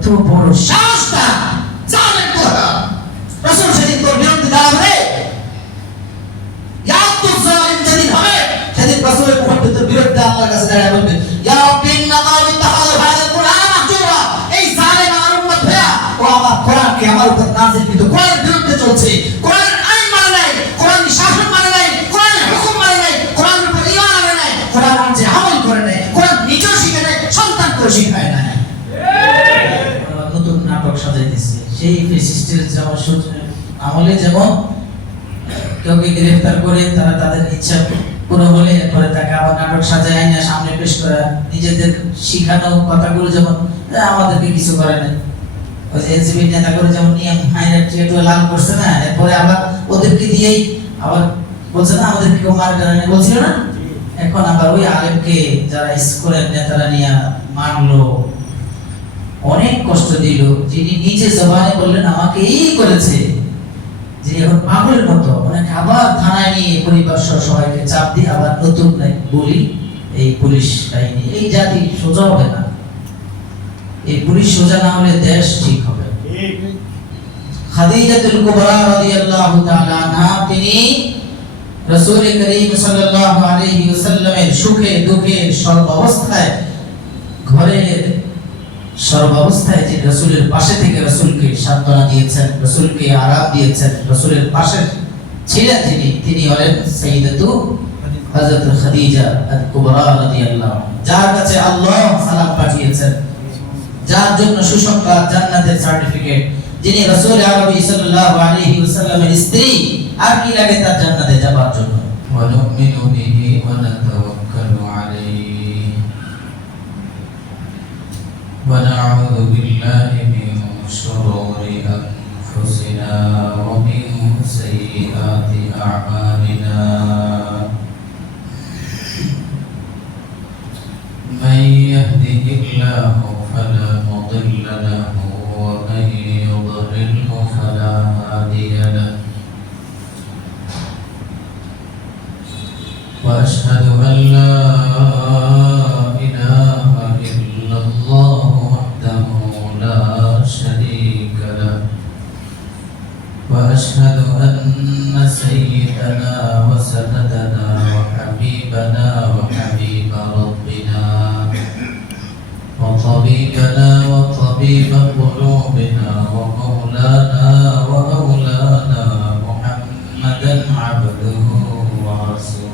কত বড় সাহসটা জানেন কথা রাসূল সেদিন তোর বিরুদ্ধে দাঁড়াবে ইয়া তো জালিম যেদিন হবে সেদিন রাসূলের মুহাম্মদের বিরুদ্ধে আল্লাহর কাছে দাঁড়ায় বলবে ইয়া রাব্বি নাকামি তাহাল হাদাল কুরআন মাহজুরা এই জালেম আমার উম্মত ভাইয়া ও আমার কোরআনকে আমার উপর নাযিলকৃত কোরআনের বিরুদ্ধে চলছে কোরআনের আইন মানে নাই কোরআনের শাসন মানে নাই কোরআনের হুকুম মানে নাই কোরআনের উপর ঈমান আনে নাই কোরআন যে আমল করে নাই কোরআন নিজেও শিখে নাই সন্তানকেও শিখায় না নতুন নাটক সাজাইতেছে সেই ফ্যাসিস্টের যেমন আমলে যেমন কেউকে গ্রেফতার করে তারা তাদের ইচ্ছা পুরো হলে পরে তাকে আবার নাটক সাজায় আইনা সামনে পেশ করা নিজেদের শিখানো কথাগুলো যেমন আমাদেরকে কিছু করে না ওই যে এনসিপি নেতা করে যেমন নিয়ম হাইরার্কি একটু লাল করছে না এরপরে আবার ওদেরকে দিয়েই আবার বলছে না আমাদেরকে কেউ মার কারণে বলছিল না এখন আবার ওই আলেমকে যারা স্কুলের নেতারা নিয়ে মারলো অনেক কষ্ট দিল যিনি নিজে জবানে বললেন আমাকে এই করেছে যে এখন পাগলের মতো মানে আবার থানায় নিয়ে পরিবার সহ সবাইকে চাপ দিয়ে আবার নতুন বলি এই পুলিশ বাহিনী এই জাতি সোজা হবে না এই পুলিশ সোজা না হলে দেশ ঠিক হবে খাদিজাতুল কুবরা রাদিয়াল্লাহু তাআলা আনহা তিনি রাসূল করিম সাল্লাল্লাহু আলাইহি ওয়াসাল্লামের সুখে দুঃখে সর্বাবস্থায় ঘরের সর্বাবস্থায় যে রাসূলের পাশে থেকে রাসূলকে সান্ত্বনা দিয়েছেন রাসূলকে আরাম দিয়েছেন রাসূলের পাশে ছিলেন তিনি হলেন সাইয়্যিদাতু হযরত খাদিজা আল কুবরা রাদিয়াল্লাহু যার কাছে আল্লাহ সালাম পাঠিয়েছেন যার জন্য সুসংবাদ জান্নাতের সার্টিফিকেট যিনি রাসূল আরবি সাল্লাল্লাহু আলাইহি ওয়াসাল্লামের স্ত্রী আর কি লাগে তার জান্নাতে যাবার জন্য ওয়া নুমিনু বিহি ওয়া নাতাওয়াক্কালু আলাইহি ونعوذ بالله من شرور أنفسنا ومن سيئات أعمالنا من يهده الله فلا مضل له ومن يضلله فلا هادي له وأشهد أن لا إله إلا الله وحده لا شريك له وأشهد أن سيدنا وسندنا وحبيبنا وحبيب ربنا وطبيبنا وطبيب قلوبنا ومولانا ومولانا محمدا عبده ورسوله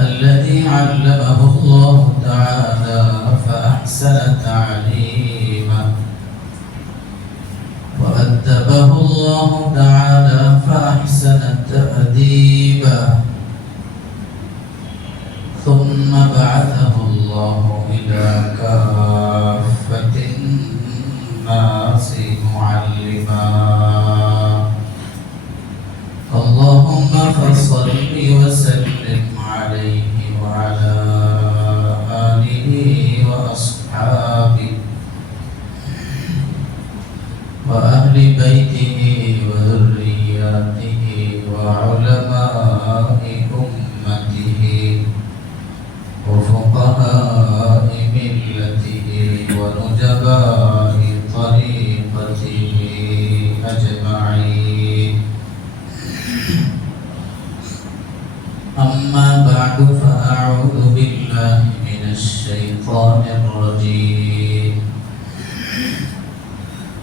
الذي علمه الله تعالى فأحسن تعليمه وأدبه الله تعالى فأحسن تأديبه ثم بعثه الله إلى كافة الناس معلما اللهم فصل وسلم عليه وعلى آله وأصحابه وأهل بيته وذرياته وعلماء أمته وفقهاء ملته ونجباء طريقته أجمعين أما بعد فأعوذ بالله من الشيطان الرجيم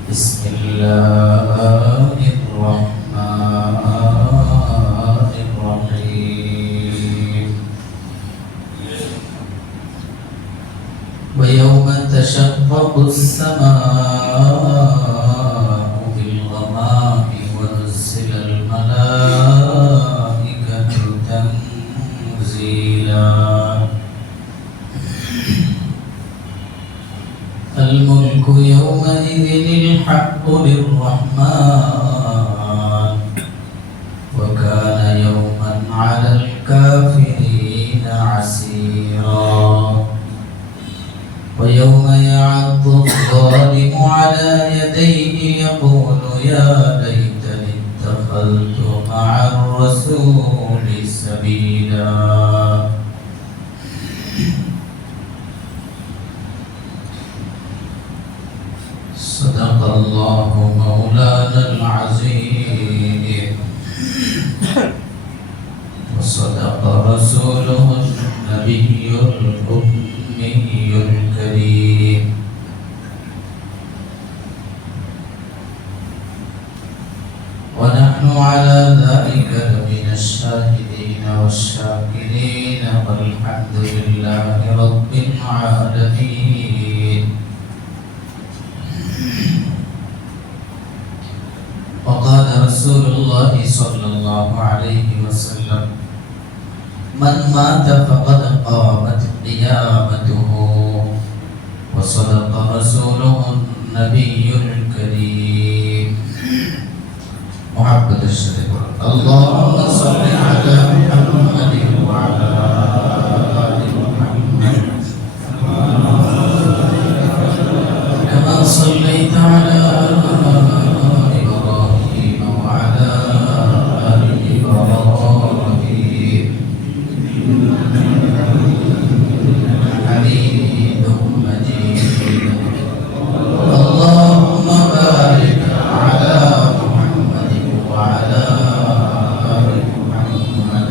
بسم الله الرحمن الرحيم ويوم تشقق السماء بالغمام ونزل الملائكة تنزيلا الملك يومئذ الحق للرحمن وكان يوما على الكافرين عسيرا ويوم يعض الظالم على يديه يقول يا ليتني اتخذت مع الرسول سبيلا صدق الله مولانا العظيم وصدق رسوله النبي الأمي الكريم ونحن على ذلك من الشاهدين والشاكرين والحمد لله رب العالمين. وقال رسول الله صلى الله عليه وسلم: من مات فقد قامت قيامته. وصدق رسوله النبي الكريم. محبة الشريف اللهم صل على محمد وعلى آل محمد كما صليت على إبراهيم وعلى آل إبراهيم حميد مجيد. اللهم بارك على محمد وعلى آل محمد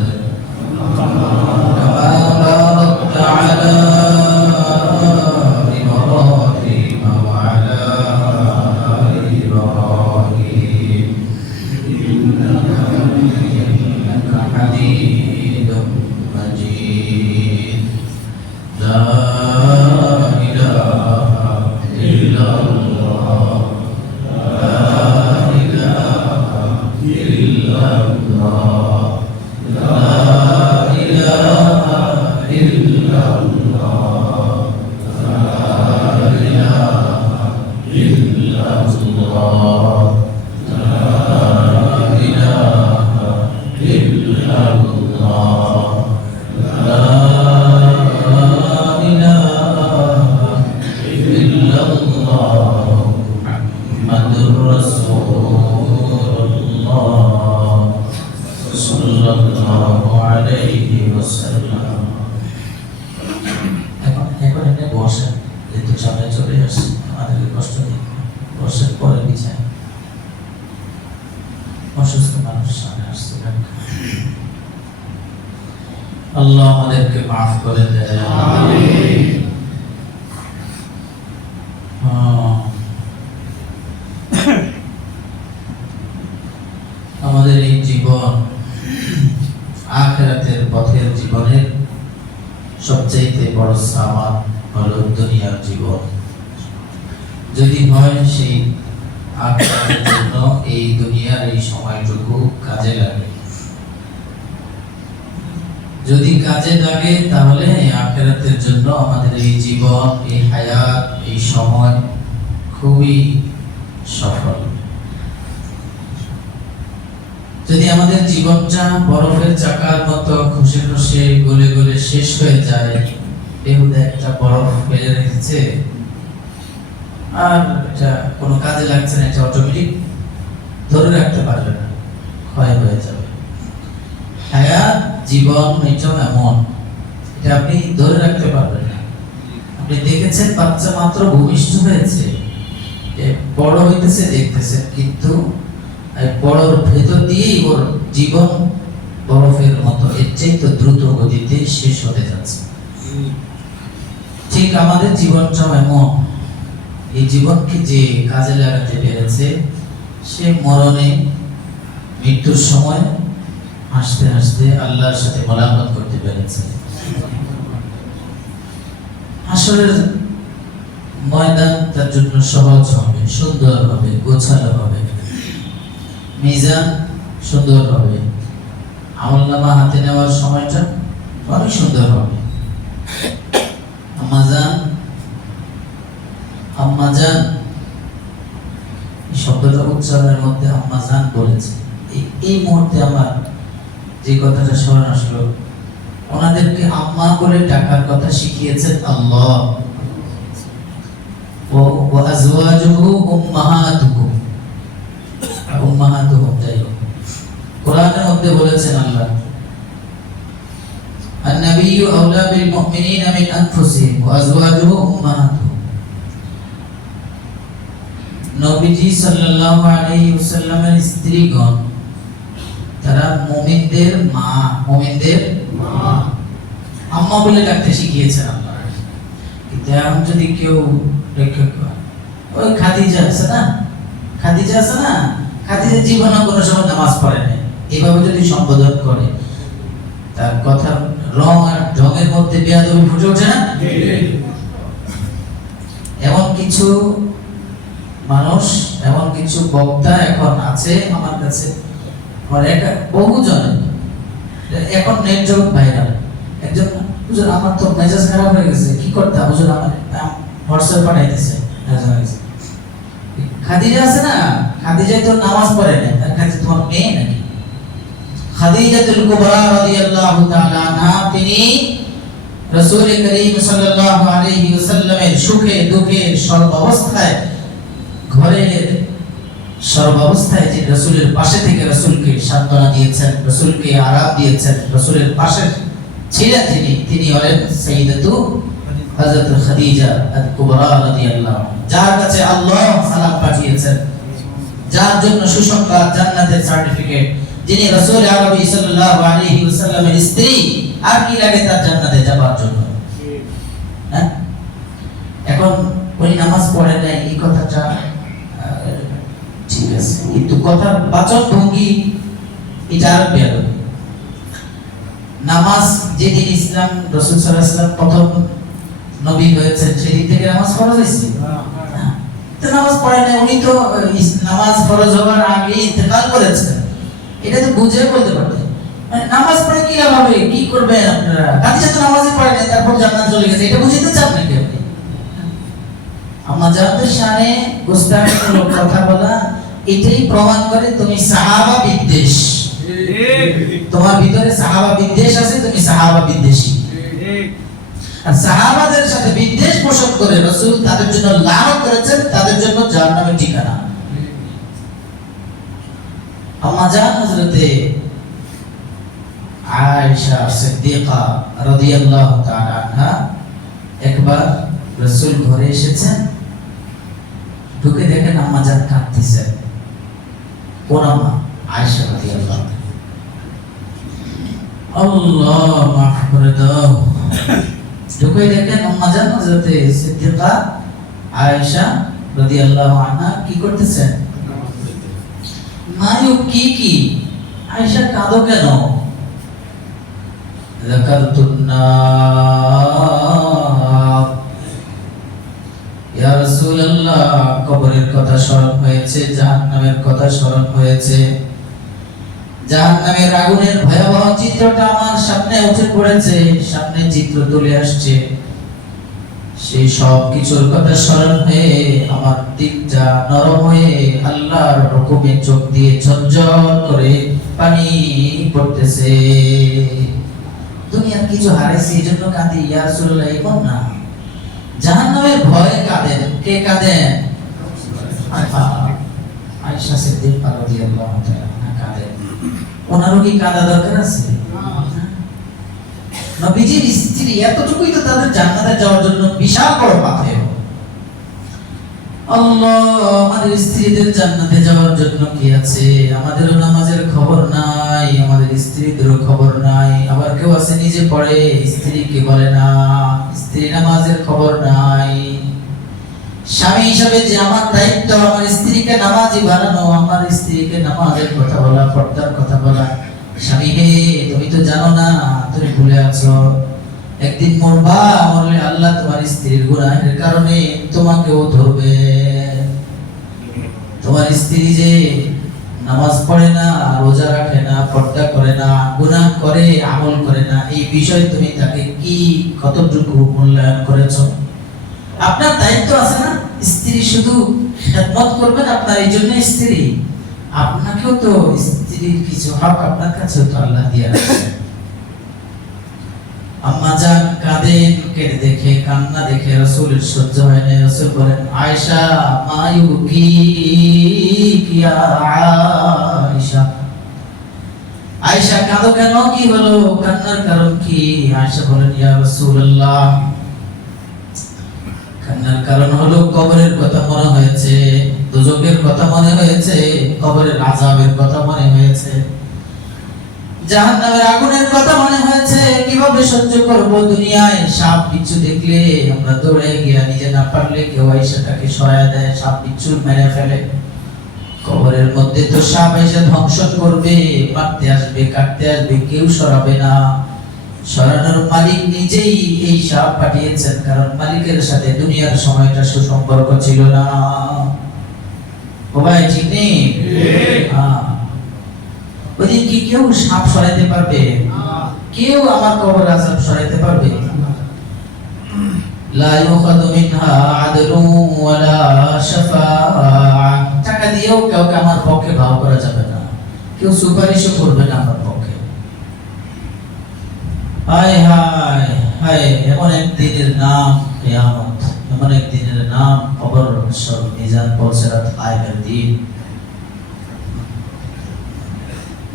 كما باركت على إبراهيم وعلى آل إبراهيم إنك حميد مجيد. لا إله إلا الله لا إله إلا الله لا إله إلا الله لا إله إلا الله لا إله إلا الله لا إله إلا الله محمد رسول الله صلى الله عليه وسلم. এখন এনে বসেন, কিন্তু সামনে চলে আসছে, আমাদেরকে কষ্ট নেই, বসেন, পরে বিছায় অসুস্থ মানুষ সামনে আসছে। আল্লাহ আমাদেরকে মাফ করে দেয়। আমাদের এই জীবন আখিরাতের পথের জীবনের সবচেয়ে বড় সামান হলো দুনিয়ার জীবন। যদি হয় সেই আখিরাতের জন্য এই দুনিয়ার এই সময়টুকু কাজে লাগে। যদি কাজে লাগে তাহলে আখিরাতের জন্য আমাদের এই জীবন, এই হায়াত, এই সময় খুবই সফল। যদি আমাদের জীবনটা বরফের চাকার মতো খুশি খুশি গলে গলে শেষ হয়ে যায়, বেহুদা একটা বরফ ফেলে রেখেছে আর এটা কোনো কাজে লাগছে না, এটা অটোমেটিক ধরে রাখতে পারবে না, ক্ষয় হয়ে যাবে। হায়াত, জীবন এটাও এমন, এটা আপনি ধরে রাখতে পারবেন না। আপনি দেখেছেন বাচ্চা মাত্র ভূমিষ্ঠ হয়েছে, বড় হইতেছে দেখতেছেন, কিন্তু বড়র ভেতর দিয়েই ওর জীবন বরফের মতো এর চেয়ে দ্রুত গতিতে শেষ হতে যাচ্ছে। ঠিক আমাদের জীবনটাও এমন। এই জীবনকে যে কাজে লাগাতে পেরেছে সে মরণে, মৃত্যুর সময় হাসতে হাসতে আল্লাহর সাথে মোলাকাত করতে পেরেছে। হাসরের ময়দান তার জন্য সহজ হবে, সুন্দর হবে, গোছালো হবে, মিজান সুন্দর হবে, আমলনামা হাতে নেওয়ার সময়টা অনেক সুন্দর হবে। আম্মাজান এই শব্দটা উচ্চারণের মধ্যে আম্মাজান বলেছে। এই মুহূর্তে আমার যে কথাটা স্মরণ আসলো, ওনাদেরকে আম্মা করে ডাকার কথা শিখিয়েছেন আল্লাহ। ওয়া আজওয়াজুহু উম্মাহাতুহুম, উম্মাহাতুহুম যাই হোক, কোরআনের মধ্যে বলেছেন আল্লাহ النبي أولى بالمؤمنين من أنفسهم وأزواجه أمهاتهم নবীজি সাল্লাল্লাহু আলাইহি ওয়াসাল্লামের স্ত্রীগণ তারা মুমিনদের মা আম্মা বলে ডাকতে শিখিয়েছেন আল্লাহ। কিন্তু এখন যদি কেউ রেখে ওই খাদিজা আছে না, খাদিজা জীবনে কোনো সময় নামাজ পড়ে নাই, এভাবে যদি সম্বোধন করে তার কথা রং আর ঢঙের মধ্যে বেয়াদবি ফুটে ওঠে না? এমন কিছু মানুষ, এমন কিছু বক্তা এখন আছে আমার কাছে, বহুজন এখন নেট জগৎ ভাইরাল। একজন হুজুর আমার তো মেজাজ খারাপ হয়ে গেছে, কি করতে হুজুর আমার হোয়াটসঅ্যাপ পাঠাইতেছে। খাদিজা আছে না, খাদিজা তো নামাজ পড়ে না, তার কাছে তোমার মেয়ে নাকি? খাদিজাতুল কুবরা রাদিয়াল্লাহু তাআলা আনহা তিনি রাসূল করিম সাল্লাল্লাহু আলাইহি ওয়াসাল্লামের সুখে দুঃখে সর্বাবস্থায়, ঘরের সর্বাবস্থায় যে রাসূলের পাশে থেকে রাসূলকে সান্ত্বনা দিয়েছেন, রাসূলকে আরাম দিয়েছেন, রাসূলের পাশে ছিলেন তিনি হলেন সাইয়্যিদাতু হযরত খাদিজা আল কুবরা রাদিয়াল্লাহু, যার কাছে আল্লাহ সালাম পাঠিয়েছেন, যার জন্য সুসংবাদ জান্নাতের সার্টিফিকেট, যিনি রাসূল আরবি সাল্লাল্লাহু আলাইহি ওয়াসাল্লামের স্ত্রী। আর কি লাগে তার জান্নাতে যাবার জন্য? হ্যাঁ, এখন উনি নামাজ পড়ে নাই এই কথাটা ঠিক আছে, কিন্তু কথার বাচন ভঙ্গি এটা আর বেয়াদবি। নামাজ যেদিন ইসলাম রাসূল সাল্লাল্লাহু আলাইহি ওয়াসাল্লাম প্রথম নবী হয়েছেন সেদিন থেকে নামাজ ফরজ হয়েছে। তো নামাজ পড়ে নাই, উনি তো নামাজ ফরজ হওয়ার আগে ইন্তেকাল করেছেন, এটা তো বুঝে বলতে পারতেন। মানে নামাজ পড়ে কি লাভ হবে, কি করবেন আপনারা? খাদিজা তো নামাজই পড়ে নাই, তারপর জান্নাত চলে গেছে, এটা বুঝতে চান নাকি আপনি? আম্মা জানদের শানে গোস্তাখিমূলক কথা বলা এটাই প্রমাণ করে তুমি সাহাবা বিদ্বেষ, তোমার ভিতরে সাহাবা বিদ্বেষ আছে, তুমি সাহাবা বিদ্বেষী। আর সাহাবাদের সাথে বিদ্বেষ পোষণ করে রাসূল তাদের জন্য লানত করেছেন, তাদের জন্য জাহান্নামের ঠিকানা। আম্মা জান হযরতে আয়েশা সিদ্দিকা রাদিয়াল্লাহু তাআলা আনহা একবার রাসূল ঘরে এসেছেন, ঢুকে দেখেন আম্মা জান কাঁদতেছেন। কোন আম্মা? আয়েশা রাদিয়াল্লাহু তাআলা। আল্লাহ মাফ করে দাও। ঢুকে দেখেন আম্মা জান হযরতে সিদ্দিকা আয়েশা রাদিয়াল্লাহু আনহা কি করতেছেন? মায়ু কি আয়েশা কাঁদো কেন? ইয়া রাসূলুল্লাহ, কবরের কথা স্মরণ হয়েছে, জাহান্নামের কথা স্মরণ হয়েছে, জাহান্নামের আগুনের ভয়াবহ চিত্রটা আমার সামনে উঠে পড়েছে, সামনে চিত্র তুলে আসছে। সেই সব কিছুর কথা স্মরণ হয়ে আমার দিকটা নরম হয়ে আল্লাহর হুকুমে চোখ দিয়ে ঝরঝর করে পানি পড়তেছে। দুনিয়ার কিছু হারাইছি এই জন্য কাঁদি। ইয়া রাসূলুল্লাহ, এমন না, জাহান্নামের ভয়ে কাঁদেন। কে কাঁদেন? আয়েশা সিদ্দিকা রাদিয়াল্লাহু তাআলা কাঁদেন। ওনারও কি কাঁদা দরকার আছে? নবীজির স্ত্রী, এতটুকুই তো তাদের জান্নাতে যাওয়ার জন্য বিশাল বড় পাথেয়। আল্লাহ, আমাদের স্ত্রীদের জান্নাতে যাওয়ার জন্য কি আছে? আমাদেরও নামাজের খবর নাই, আমাদের স্ত্রীদেরও খবর নাই। আবার কেউ আছে নিজে পড়ে, স্ত্রীকে বলে না, স্ত্রী নামাজের খবর নাই। স্বামী হিসাবে যে আমার দায়িত্ব আমার স্ত্রীকে নামাজি বানানো, আমার স্ত্রীকে নামাজের কথা বলা, পর্দার কথা বলা। স্বামী হে, তুমি তো জানো না, তুমি ভুলে আছো, একদিন মরবা, মরলে আল্লাহ তোমার স্ত্রীর গুনাহের কারণে তোমাকেও ধরবে। তোমার স্ত্রী যে নামাজ পড়ে না, রোজা রাখে না, পর্দা করে না, গুনাহ করে, আমল করে না, এই বিষয় তুমি তাকে কি কতটুকু মূল্যায়ন করেছো? আপনার দায়িত্ব আছে না? স্ত্রী শুধু খেদমত করবেন, আপনার এই জন্য স্ত্রী। আপনাকেও তো স্ত্রীর কিছু হক আপনার কাছে তো আল্লাহ দিয়ে রাখছেন। আম্মা জান কাঁদেন, কেঁদে দেখে, কান্না দেখে রাসূলের সহ্য হয় না। রাসূল বলেন, আয়েশা মায়ুকি কিয়া আয়েশা, আয়েশা কাঁদো কেন, কি হলো, কান্নার কারণ কি? আয়েশা বলেন, ইয়া রাসূলুল্লাহ, কান্নার কারণ হলো কবরের কথা মনে হয়েছে, দুজকের কথা মনে হয়েছে, কবরের আযাবের কথা মনে হয়েছে, জাহান্নামের আগুনের কথা মনে হয়েছে। কিভাবে সহ্য করব? দুনিয়ায় সাপ বিচ্ছু দেখলে আমরা দৌড়ে গিয়ে নিজে না পারলে কেউ এসে তাকে সহায় দেয়, সাপ বিচ্ছু মেরে ফেলে। কবরের মধ্যে তো সাপ এসে ধ্বংস করবে, মারতে আসবে, কাটতে আসবে, কেউ সরাবে না। সরানোর মালিক নিজেই এই সাপ পাঠিয়েছেন, কারণ মালিকের সাথে দুনিয়ার সময়টা সুসম্পর্ক ছিল না। ও ভাই ঠিক নেই? ওইদিন কি কেউ সাপ সরাইতে পারবে? কেউ আমার কবর আযাব সরাইতে পারবে? লা ইউখাযু মিনহা আদলু ওয়ালা শাফাআ, টাকা দিয়েও কাউকে আমার পক্ষে ভাও করা যাবে না, কেউ সুপারিশও করবে না আমার পক্ষে। হায় হায় হায়, এমন এক দিনের নাম কিয়ামত, এমন এক দিনের নাম কবর, হাসর, মিজান, পুলসিরাত, আয়ামের দিন।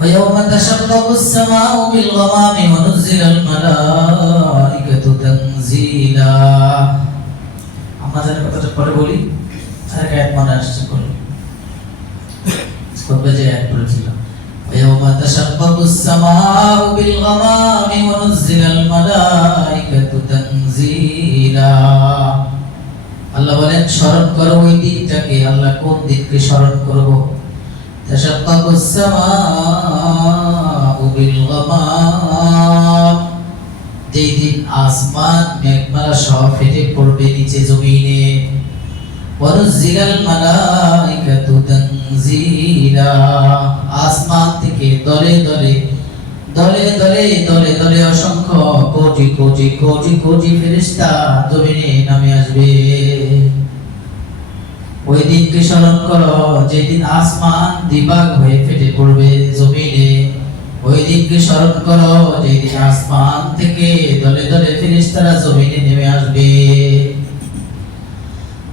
ويوم تشقق السماء بالغمام ونزل الملائكة تنزيلا। আমরা জানি কথাটা পরে বলি, আর এক মনে আসছে বলি, খুতবা যে এক পড়েছিলাম, ويوم تشقق السماء بالغمام ونزل الملائكة تنزيلا। আল্লাহ বলেন স্মরণ করো ওই দিনটাকে। আল্লাহ কোন দিনকে স্মরণ করব? تشقق السماء بالغمام, যেই দিন আসমান মেঘমালা সহ ফেটে পড়বে নিচে জমিনে। ونزل الملائكة تنزيلا, আসমান থেকে দলে দলে দলে দলে দলে দলে অসংখ্য কোটি কোটি কোটি কোটি ফেরেশতা জমিনে নামে আসবে। ওই দিনকে স্মরণ করো যেদিন আসমান দ্বিভাগ হয়ে ফেটে পড়বে জমিনে। ওই দিনকে স্মরণ করো যেদিন আসমান থেকে দলে দলে ফেরেশতারা জমিনে নেমে আসবে।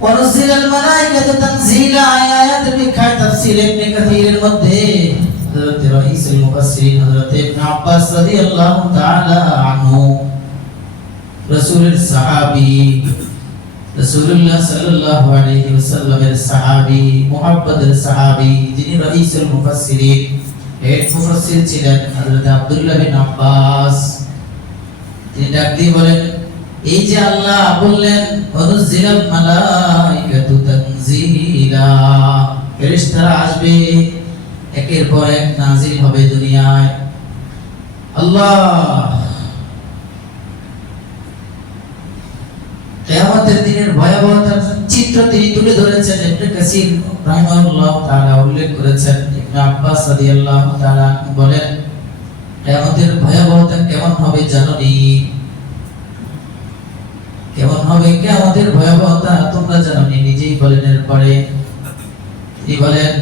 ওয়ানুজিলাল মালাইকাতু তানজিলা, আয়াত বিখায় তাফসীর ইবনে কাসীরের মধ্যে হযরত রাইসুল মুফাসসিরিন হযরত ইবনে আব্বাস রাদিয়াল্লাহু তাআলা আনহু, রাসূলের সাহাবী, রাসূলুল্লাহ সাল্লাল্লাহু আলাইহি ওয়াসাল্লামের সাহাবী, মুহাব্বতের সাহাবী, যিনি রাইসুল মুফাসসিরিন, হেড মুফাসসির ছিলেন হযরত আব্দুল্লাহ বিন আব্বাস। তিনি ডাক দিয়ে বলেন, এই যে আল্লাহ বললেন ওয়ানুজিলাল মালাইকাতু তানজিলা, ফেরেশতারা আসবে একের পর এক নাজিল হবে দুনিয়ায়। আল্লাহ কিয়ামতের দিনের ভয়াবহতার চিত্র তিনি তুলে ধরেছেন। ইবনে কাসীর রাহিমাহুল্লাহ তাআলা উল্লেখ করেছেন, ইবনে আব্বাস রাদিয়াল্লাহু তাআলা বলেন, কিয়ামতের ভয়াবহতা কেমন হবে জানোনি? কেমন হবে কিয়ামতের ভয়াবহতা তোমরা জানোনি? নিজেই বলেন। এরপরে তিনি বলেন,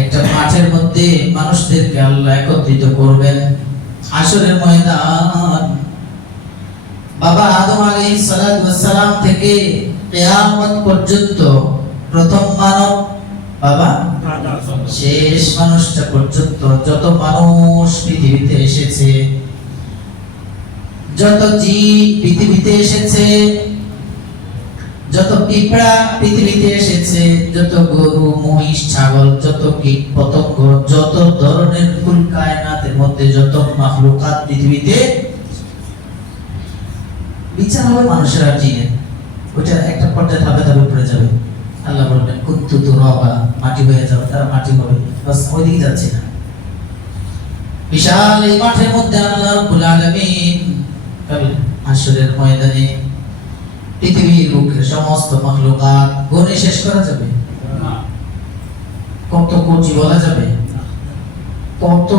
একটা মাঠের মধ্যে মানুষদেরকে আল্লাহ একত্রিত করবেন, হাসরের ময়দান। বাবা আদম আলাইহিস সালাতু ওয়াস সালাম থেকে কিয়ামত পর্যন্ত প্রথম মানব বাবা শেষ মানুষটা পর্যন্ত যত মানুষ পৃথিবীতে এসেছে, যত জীব পৃথিবীতে এসেছে, যত পিঁপড়া পৃথিবীতে এসেছে, যত গরু, মহিষ, ছাগল, যত কীট পতঙ্গ, যত ধরনের কুল কায়নাতের মধ্যে যত মাখলুকাত পৃথিবীতে, বিচার হবে মানুষের আর জিনের। ওইটা একটা পর্যায়ে ধাপে ধাপে পড়ে যাবে। আল্লাহ বলবেন কুনতু তুরাবা, মাটি হয়ে যাবে, তারা মাটি হবে। বাস ওইদিকে যাচ্ছে না। বিশাল এই মাঠের মধ্যে আল্লাহ রাব্বুল আলামিন কাল হাসরের ময়দানে পৃথিবীর বুকের সমস্ত মাখলুকাত গুণে শেষ করা যাবে না। কত কোটি বলা যাবে, কত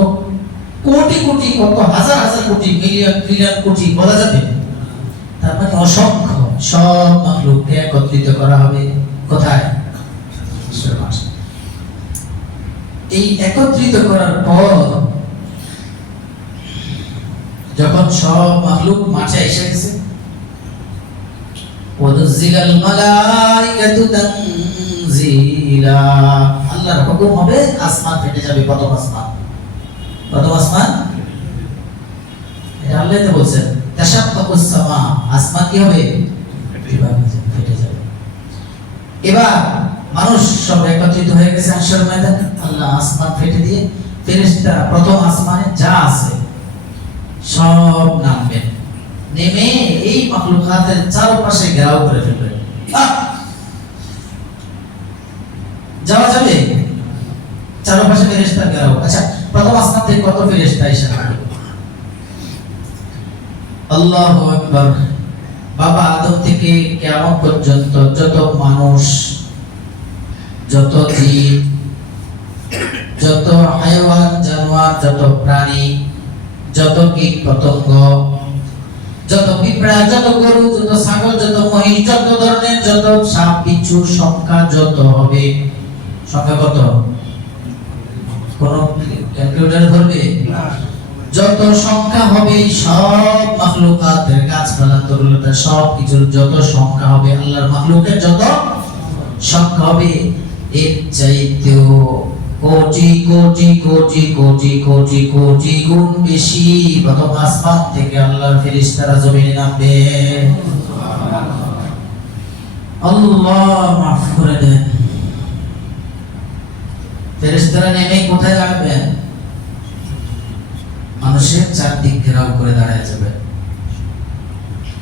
কোটি কোটি, কত হাজার হাজার কোটি, মিলিয়ন ট্রিলিয়ন কোটি বলা যাবে। তার মানে অসংখ্য সব মাখলুককে একত্রিত করা হবে কোথায়? এই একত্রিত করার পর যখন সব মাখলুক মাঠে এসে গেছে, ওয়ানুজিলাল মালাইকাতু তানজিলা, আল্লাহর হুকুম হবে, আসমান ফেটে যাবে। প্রথম আসমান প্রথম আসমান, এটা আল্লাহ তো বলছেন তাশাক্কাকুস সামা, আসমান কি হবে? ফেটে যাবে। এবার মানুষ সব একত্রিত হয়ে গেছে হাসর ময়দানে। আল্লাহ আসমান ফেটে দিয়ে ফেরেশতারা প্রথম আসমানে যা আছে সব নামবেন, নেমে এই মাখলুকাতের চারপাশে ঘেরাও করে ফেলবেন। যাওয়া যাবে? চারপাশে ফেরেশতা ঘেরাও। আচ্ছা, প্রথম আসমান থেকে কত ফেরেশতা এসে নামবে? আল্লাহু আকবার। বাবা আদম থেকে কিয়ামত পর্যন্ত যত মানুষ, যত জীব, যত হায়াওয়ান জানোয়ার, যত প্রাণী, যত কীট পতঙ্গ, যত পিঁপড়া, যত গরু, যত ছাগল, যত মহিষ, যত ধরনের যত সাপ বিচ্ছু সংখ্যা যত হবে, সংখ্যা কত? কোন ক্যালকুলেটর ধরবে? যত সংখ্যা হবে সব মাখলুকাতের, গাছপালা, তরুলতা, সব কিছুর যত সংখ্যা হবে, আল্লাহর মাখলুকের যত সংখ্যা হবে, এর চাইতেও কোটি কোটি কোটি কোটি কোটি কোটি গুণ বেশি প্রথম আসমান থেকে আল্লাহর ফেরেশতারা জমিনে নামবে। আল্লাহ মাফ করে দেন। ফেরেশতারা নেমে কোথায় দাঁড়াবেন? মানুষের চারদিক ঘেরাও করে দাঁড়ায় যাবে,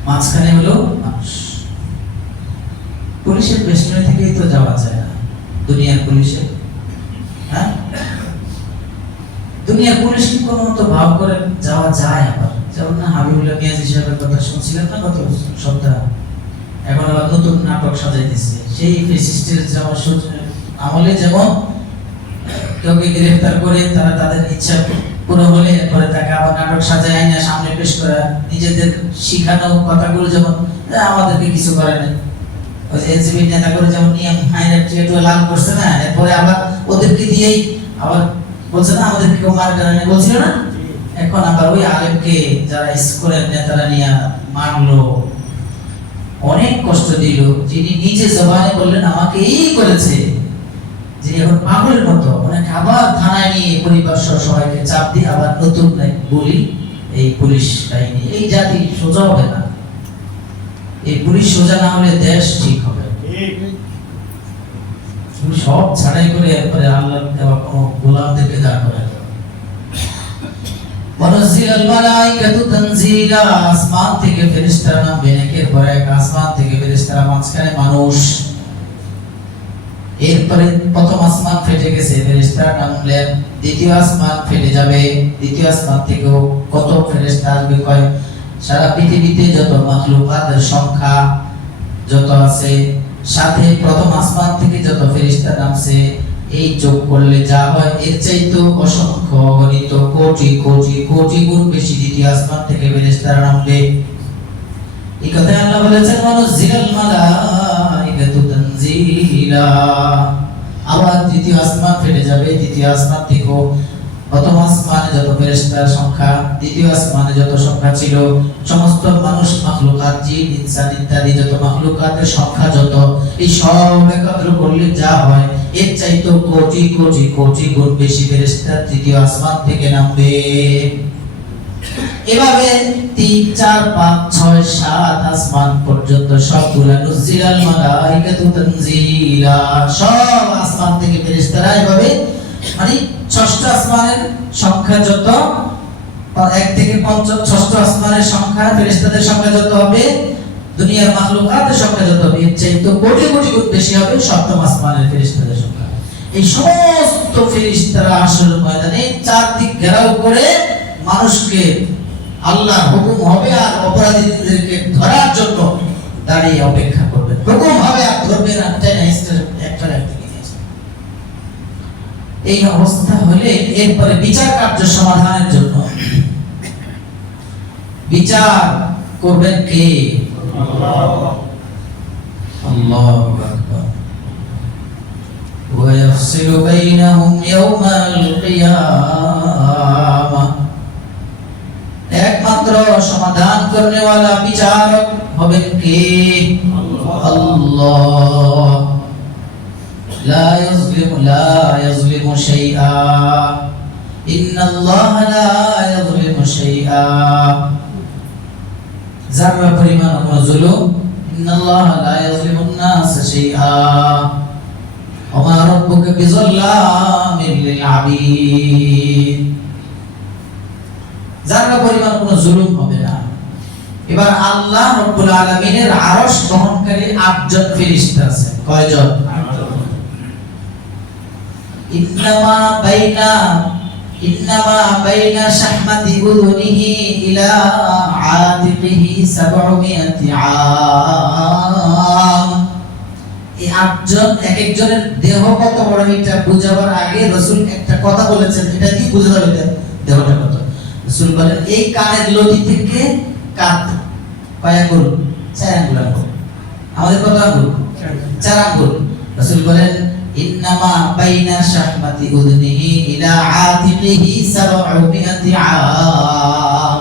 মাঝখানে হলো মানুষ। পুলিশের বেষ্টনী থেকেই তো যাওয়া যায় না, দুনিয়ার পুলিশে। হ্যাঁ, দুনিয়ার পুলিশ কি কোনো মতো ভাব করে যাওয়া যায়? আবার যেমন না হাবিবুল্লাহ মিয়াজি সাহেবের কথা শুনছিলেন না গত সপ্তাহ, এখন আবার নতুন নাটক সাজাইতেছে। সেই ফেসিস্টের যাওয়ার আমলে যেমন কাউকে গ্রেফতার করে তারা তাদের ইচ্ছা পুরো হলে পরে তাকে আবার নাটক সাজায় আইনা সামনে পেশ করা, নিজেদের শিখানো কথাগুলো যেমন আমাদেরকে কিছু করে না, ওই যে এনসিপি নেতা করে যেমন নিয়ম আইনের একটু লাল করছে না, এরপরে আবার ওদেরকে দিয়েই আবার বলছে না আমাদেরকে কেউ মার কারণে বলছিল না, এখন আবার ওই আলেমকে যারা স্কুলের নেতারা নিয়ে মারলো, অনেক কষ্ট দিল, যিনি নিজে জবানে বললেন আমাকে এই করেছে, যে এখন পাগলের মতো অনেক, আবার থানায় নিয়ে পরিবার সহ সবাইকে চাপ দিয়ে আবার নতুন বলি এই পুলিশ বাহিনী। এই জাতি সোজা হবে না, এই পুলিশ সোজা না হলে দেশ ঠিক হবে। সব ছাড়াই করে এরপরে আল্লাহ দেওয়া কোনো গোলামদেরকে দাঁড় করা যাবে। ওয়ানাজিলাল মালাইকাতু তানজিলা, আসমান থেকে ফেরেশতারা নামবেন একের পর এক, আসমান থেকে ফেরেশতারা, মাঝখানে মানুষ। এরপরে প্রথম আসমান ফেটে গেছে, ফেরেশতারা নামলেন, দ্বিতীয় আসমান ফেটে যাবে, দ্বিতীয় আসমান থেকেও কত ফেরেশতা আসবে কয়, সারা পৃথিবীতে যত মাখলুকাতের সংখ্যা যত আছে, সাথে প্রথম আসমান থেকে যত ফেরেশতা নামছে, এই যোগ করলে যা হয় এর চাইতেও অসংখ্য অগণিত কোটি কোটি কোটি গুণ বেশি দ্বিতীয় আসমান থেকে ফেরেশতারা নামবে। এই কথা আল্লাহ বলেছেন ওয়ানাজিলাল মালাইকাতু তানজিলা। আবার দ্বিতীয় আসমান ফেটে যাবে, দ্বিতীয় আসমান থেকেও প্রথম আসমানে যত ফেরেশতার সংখ্যা, দ্বিতীয় আসমানে যত সংখ্যা ছিল, সমস্ত মানুষ, মাখলুকাত, জিন, ইনসান ইত্যাদি যত মাখলুকাতের সংখ্যা যত, এই সব একত্র করলে যা হয় এর চাইতেও কোটি কোটি কোটি গুণ বেশি ফেরেশতা তৃতীয় আসমান থেকে নামবে। এভাবে 3 4 5 6 7 আসমান পর্যন্ত সবগুলা নুজিলাল মালাইকাতু তানজিলা, সব আসমান থেকে ফেরেশতারা এভাবে, মানে ষষ্ঠ আসমানের সংখ্যা যত, 1 থেকে 5 ষষ্ঠ আসমানের সংখ্যা ফেরেশতাদের সংখ্যা যত হবে, দুনিয়ার মাখলুকাতের সংখ্যা যত হবে, এর চাইতে কোটি কোটি গুণ বেশি হবে সপ্তম আসমানের ফেরেশতাদের সংখ্যা। এই সমস্ত ফেরেশতারা আসল ময়দানে চারদিক ঘেরাও করে মানুষকে আল্লাহর হুকুম হবে আর অপরাধীদেরকে ধরার জন্য দাঁড়িয়ে অপেক্ষা করবে। হুকুম হবে আর ধরবে না, একটা এই অবস্থা হলে এরপরে বিচার কার্য সমাধানের জন্য বিচার করবেন কে? আল্লাহু আকবার। ওয়া ইয়াফসিলু বাইনাহুম ইয়াওমাল কিয়ামাহ, একমাত্র সমাধান করনেওয়ালা বিচারক হবেন কে? আল্লাহ। লা ইয়াজলিমু শাইআ, ইন্নাল্লাহা লা ইয়াযলিমু শাইআ, যারা পরিমাণ কোনো জুলুম, ইন্নাল্লাহা লা ইয়াযলিমুন নাসা শাইআ ওয়া মা রাব্বুকা বিযাল্লামিল লিল আবিদ, যারা পরিমাণ কোনো জুলুম হবে না। এবার আল্লাহ রাব্বুল আলামিনের আরশ বহনকারী 8 জন ফেরেশতা আছে। কয়জন? ইন্নামা বাইনা শাহমাতি উযুনিহি ইলা আতিকিহি 700 আম। এই 8 জন, এক একজনের দেহ কত বড় এটা বুঝাবার আগে রাসূল একটা কথা বলেছেন, এটা কি বুঝা যাবে দেহটা কত। রাসূল বলেন এই কানের লতি থেকে কাঁধ কয় আঙ্গুল? 4 আঙ্গুল। আমাদের কত আঙ্গুল? 4 আঙ্গুল। রাসূল বলেন ইন্নামা বাইনা শাহমাতি উযুনিহি ইলা আতিকিহি 700 আম।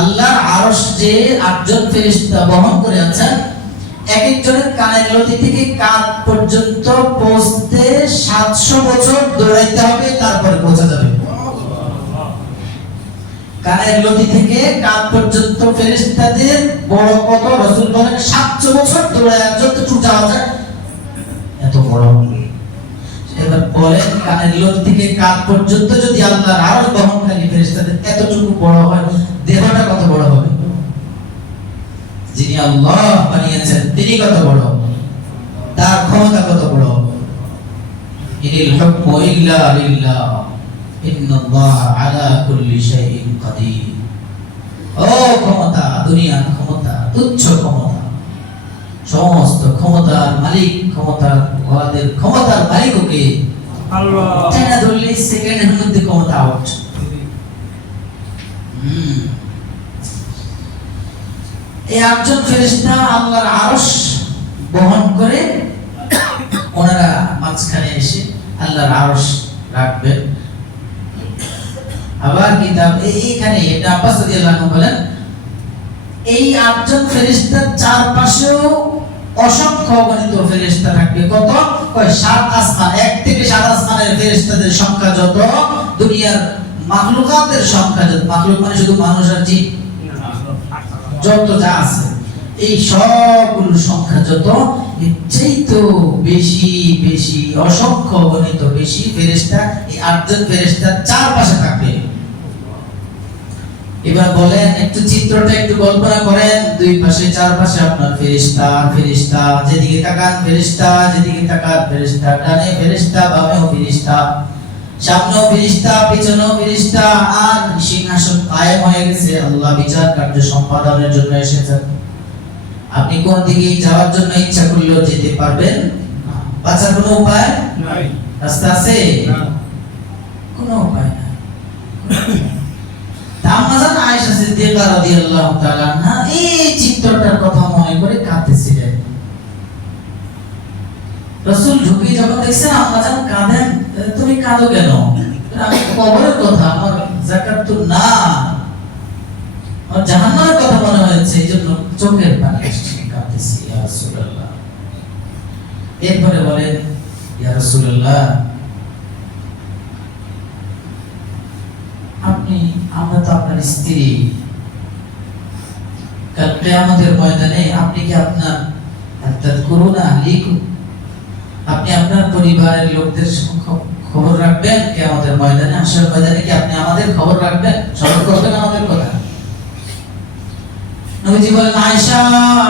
আল্লাহর আরশ যে 8 জন ফেরেশতা বহন করে আছেন, এক একজনের কানের লতি থেকে কাঁধ পর্যন্ত পৌঁছতে 700 বছর দৌড়াইতে হবে, তারপরে পৌঁছা যাবে। কানের লতি থেকে কাঁধ পর্যন্ত ফেরেশতাদের বড় কত? রাসূল বলেন 700 বছর দৌড়ায় যতটুকু যাওয়া যায় এত বড়। এবার বলেন কানের লতি থেকে কাঁধ পর্যন্ত যদি আল্লাহর আরশ বহনকারী ফেরেশতাদের এতটুকু বড় হয়, দেহটা কত বড় হবে? যিনি আল্লাহ বানিয়েছেন তিনি কত বড়, তার ক্ষমতা কত বড়। ইনিল হুকমু ইল্লা লিল্লাহ ইন্নাল্লাহা আলা কুল্লি শাইইন কাদির। ও ক্ষমতা, দুনিয়ার ক্ষমতা তুচ্ছ ক্ষমতা, সমস্ত ক্ষমতার মালিক, ক্ষমতার ওয়াদের ক্ষমতার মালিক কে? আল্লাহ। টানা ধরলে সেকেন্ডের মধ্যে ক্ষমতা আউট। এই 8 জন ফেরেশতা আল্লাহর আরশ বহন করে ওনারা মাঝখানে এসে আল্লাহর আরশ রাখবেন। আবার কিতাব এইখানে ইবনে আব্বাস রাদিয়াল্লাহু আনহু বলেন এই 8 জন ফেরেশতার চারপাশেও অসংখ্য অগণিত ফেরেশতা থাকবে। কত? কয় 7 আসমান, 1 থেকে 7 আসমানের ফেরেশতাদের সংখ্যা যত, দুনিয়ার মাখলুকাতের সংখ্যা যত, মাখলুক মানে শুধু মানুষ আর জিন, যত যা আছে এই সবগুলোর সংখ্যা যত, এর চাইতে বেশি বেশি অসংখ্য অগণিত বেশি ফেরেশতা এই 8 জন ফেরেশতার চারপাশে থাকবে। এবার বলেন একটু চিত্রটা একটু কল্পনা করেন, দুই পাশে চারপাশে আপনার ফেরেশতা ফেরেশতা, যেদিকে তাকান ফেরেশতা, যেদিকে তাকান ফেরেশতা, ডানে ফেরেশতা বামেও ফেরেশতা, সামনেও ফেরেশতা পিছনেও ফেরেশতা, আর সিংহাসন কায়েম হয়ে গেছে, আল্লাহ বিচার কার্য সম্পাদনের জন্য এসেছেন। আপনি কোন দিকে যাওয়ার জন্য ইচ্ছা করলেও যেতে পারবেন না, বাঁচার কোনো উপায় নাই, রাস্তা আছে না, কোনো উপায় নাই। আম্মাজান আয়েশা সিদ্দিকা রাদিয়াল্লাহু তাআলা আনহা এই চিত্রটার কথা মনে করে কাঁদতেছিলেন। রাসূল ঝুঁকে যখন দেখছেন আম্মাজান কাঁদেন, তুমি কাঁদো কেন? আমি কবরের কথা, আমার যাকাত তো না, আমার জাহান্নামের কথা মনে হয়েছে, এইজন্য চোখের পানি আসছে, কাঁদতেছি ইয়া রাসূলুল্লাহ। এরপরে বলেন ইয়া রাসূলুল্লাহ আপনি, আমরা তো আপনার স্ত্রী, কাল কিয়ামতের ময়দানে আপনি কি আপনার তাযকুরুনা আহলিকুম, আপনি আপনার পরিবারের লোকদের খবর রাখবেন? কিয়ামতের ময়দানে, হাসরের ময়দানে কি আপনি আমাদের খবর রাখবেন, স্মরণ করবেন আমাদের কথা? নবীজি বলেন আয়েশা,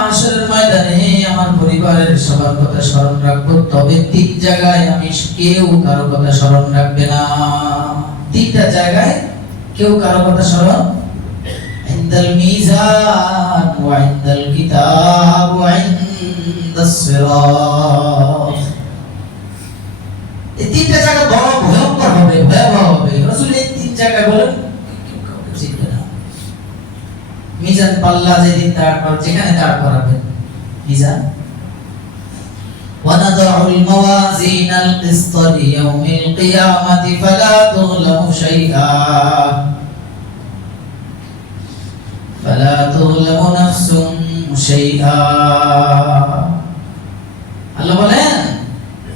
হাসরের ময়দানে আমার পরিবারের সবার কথা স্মরণ রাখবো, তবে 3 জায়গায় আমি কেউ কারো কথা স্মরণ রাখবে না। 3টা জায়গায় কেউ কারো কথা স্মরণ, ইনদাল মিজান ওয়া ইনদাল কিতাব ওয়া ইনদাস সিরাত। এই 3টা জায়গা বড় ভয়ঙ্কর হবে, ভয়াবহ হবে। রাসূল এই 3 জায়গায় বলেন চিন্তা না। মিজান পাল্লা যেদিন দাঁড় করা, যেখানে দাঁড় করাবেন মিজান, ونضع الموازين القسط ليوم القيامة فلا تظلم شيئا فلا تظلم نفس شيئا। আল্লাহ বলেন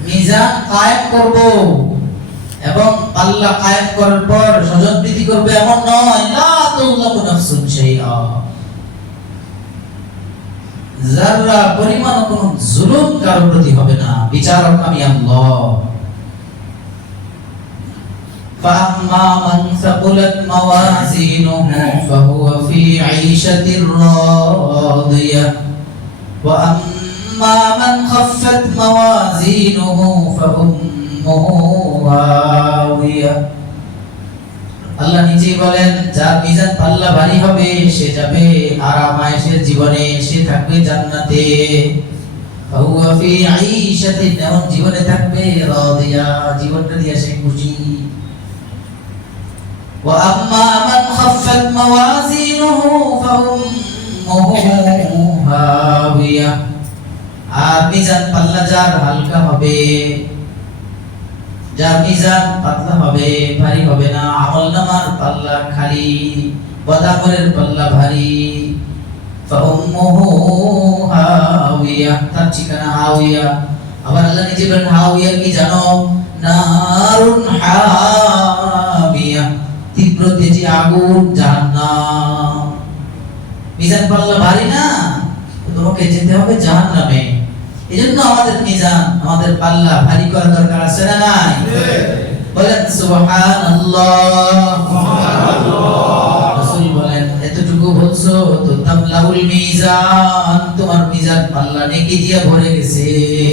মিজান কায়েম করব এবং পাল্লা কায়েম করার পর স্বজন প্রীতি করবে এমন নয়। লা তুযলামু নাফসুন শাইআ, যারা পরিমাণ কোনো জুলুম কারোর প্রতি হবে না, বিচারক আমি আল্লাহ। فأما من ثقلت موازينه فهو في عيشة راضية وأما من خفت موازينه فأمه هاوية। আল্লাহ নিজেই বলেন, যার মিজান পাল্লা ভারী হবে সে যাবে আরাম আয়েশের জীবনে, সে থাকবে জান্নাতে। ফাহুয়া ফি আইশাতিন, এমন জীবনে থাকবে রাদিয়া, জীবনটা দিয়ে সে খুশি। ওয়া আম্মা মান খাফফাত মাওয়াজিনুহু ফাউম্মুহু হাওিয়া, আর মিজান পাল্লা যার হালকা হবে, যার মিজান পাতলা হবে, ভারী হবে না, আমলনামার পাল্লা খালি, বদামলের পাল্লা ভারী, ফাউম্মুহু হাওিয়া, তার ঠিকানা হাওিয়া। আবার আল্লাহ নিজে বলেন হাওিয়া কি জানো? নারুন হামিয়া, তীব্র তেজি আগুন, জাহান্নাম। মিজান পাল্লা ভারী না, তোমাকে যেতে হবে জাহান্নামে। এজন্য আমাদের মিজান, আমাদের পাল্লা ভারী করা দরকার আছে না নাই? বলেন সুবহানাল্লাহ, সুবহানাল্লাহ। রাসূল বলেন এতটুকু বলছো তো তামলাউল মিজান, তোমার মিজান পাল্লা নেকি দিয়ে ভরে গেছে।